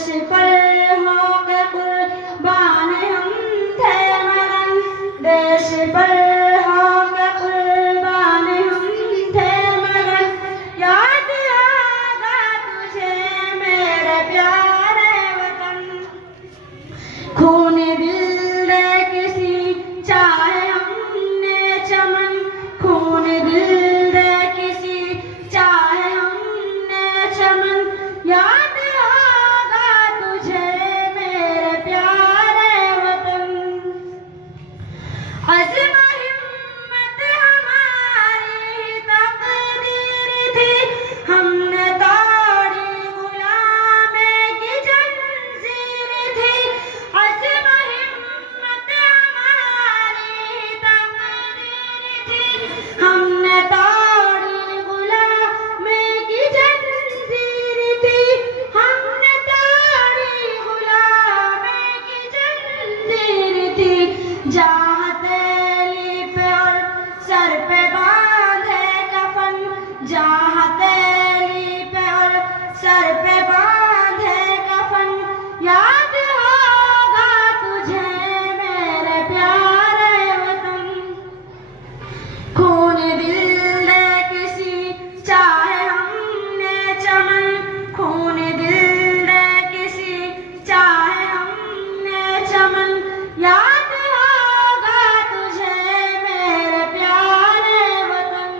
देश पर होके कुर्बान हम थे मगन, देश पर होके कुर्बान हम थे मगन। याद आगा तुझे मेरे प्यारे वतन, खून दिल दे किसी चाहे हमने चमन, खून दिल दे किसी चाहे हमने चमन। याद आगा तुझे मेरे प्यारे वतन, अज़्म हिम्मत हमारी तकदीर थी, हमने तोड़ी गुलामी की जंजीर थी। अज़्म हिम्मत हमारी तकदीर थी, हमने तोड़ी गुलामी की जंजीर थी, हमने तोड़ी गुलामी की जंजीर थी। चाहते लिप और सर पे बांधे कफन, चाहते लिप और सर पे बांधे कफन। याद होगा तुझे मेरे प्यारे वतन, खून दिल दे किसी चाहे हमने चमन, खून दिल दे किसी चाहे हमने चमन। याद होगा तुझे मेरे प्यारे वतन,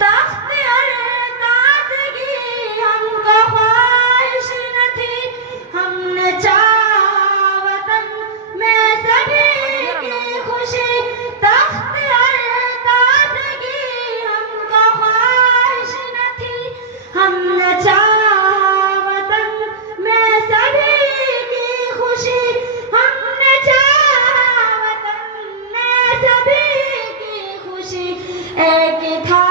तख्त और ताजगी हमको ख्वाहिश न थी, हमने चाहा वतन में सभी की खुशी। तख्त और ताजगी हमको ख्वाहिश न थी, हमने चाहा वतन में सभी की खुशी, हमने चाहा वतन में सभी की खुशी। एक था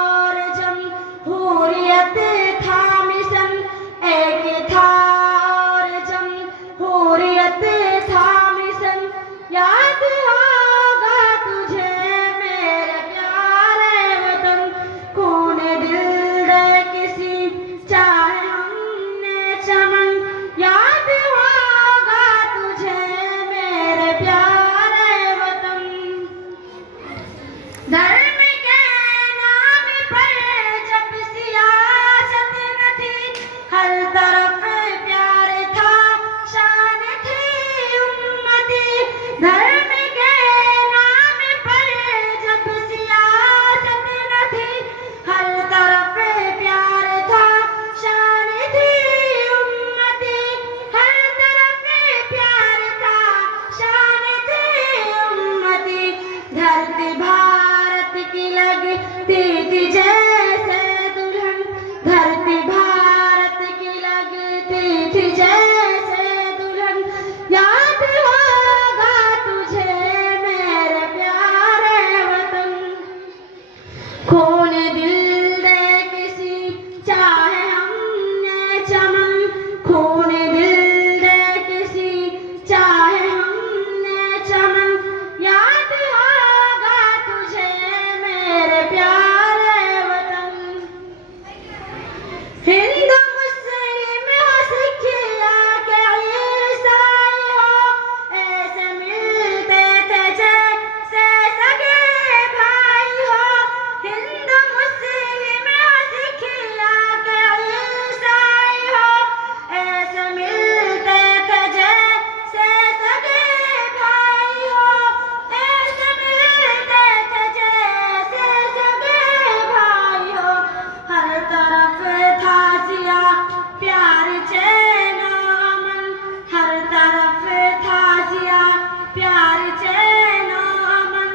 और जमहूरियत था मिशन, एक था और जमहूरियत था मिशन। याद होगा तुझे मेरे प्यारे वतन, खून दिल दे किसी चाहे हमने चमन। याद होगा तुझे मेरे प्यारे वतन, धर्म के नाम पर जब सियासत न थी, हर तरफ प्यार था शान थी उम्मती। धर्म के नाम पर जब सियासत न थी, हर तरफ प्यार था शान थी उम्मती। हर तरफ प्यार था शान थी उम्मती। धरती भारत की लगती थी जैसे दुल्हन, धरती भारत की लगती थी जैसे दुल्हन। याद होगा तुझे मेरे प्यारे वतन, खून दिल दे किसी चाहे हमने चमन, खून दिल दे किसी चाहे हमने चमन। याद होगा तुझे मेरे प्यारे वतन, हिंदू मुस्लिम हो सिख या के ईसाई हो, ऐसे मिलते थे जैसे सगे भाई हो। हिंदू मुस्लिम हो सिख या के ईसाई हो, ऐसे मिलते थे जैसे सगे भाई हो, ऐसे मिलते थे जैसे सगे भाई हो। हर तरफ था जिया प्यार चैन अमन, हर तरफ था जिया प्यार चैन अमन।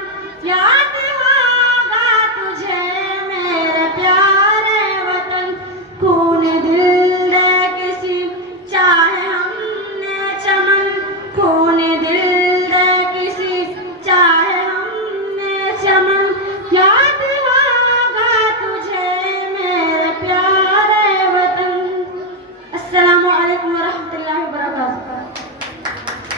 याद होगा तुझे मेरे प्यारे वतन, खून दिल दे किसी चाहे हमने चमन, खून दिल दे किसी चाहे हमने चमन। याद होगा तुझे मेरे प्यारे वतन। अस्सलामु अलैकुम व रहमतुल्लाहि व बरकातहू।